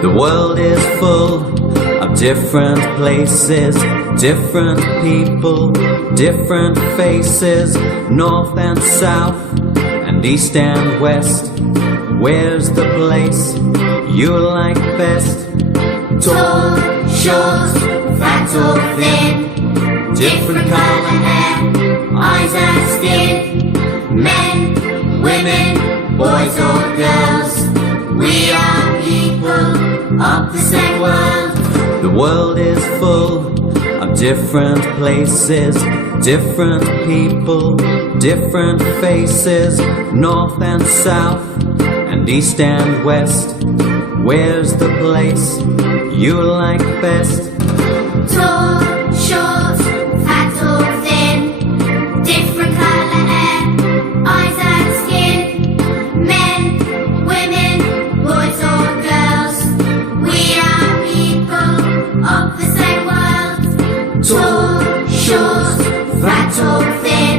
The world is full of different places, different people, different faces, north and south, and east and west. Where's the place you like best? Tall, short, fat or thin, different colour hair, eyes and skin, men, women, boys or girls, we are people of the same world. The world is full of different places, different people, different faces, north and south, and east and west. Where's the place you like best? Tall, short, fat or thin, different colour hair, eyes and skin, men, women, boys or girls, we are people of the same world. Tall, short, fat or thin,